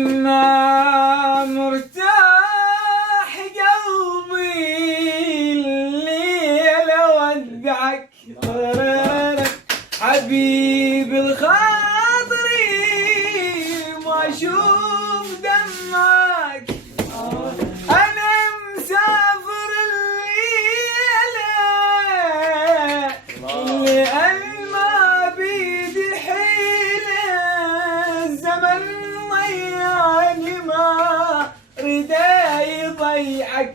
ما مرتاح قلبي الليلة ودعك حبيب الخاطري ما اشوف دمك انا مسافر الليلة لأن ما بيدي حيلة الزمن ضيعني ما ردا يضيعك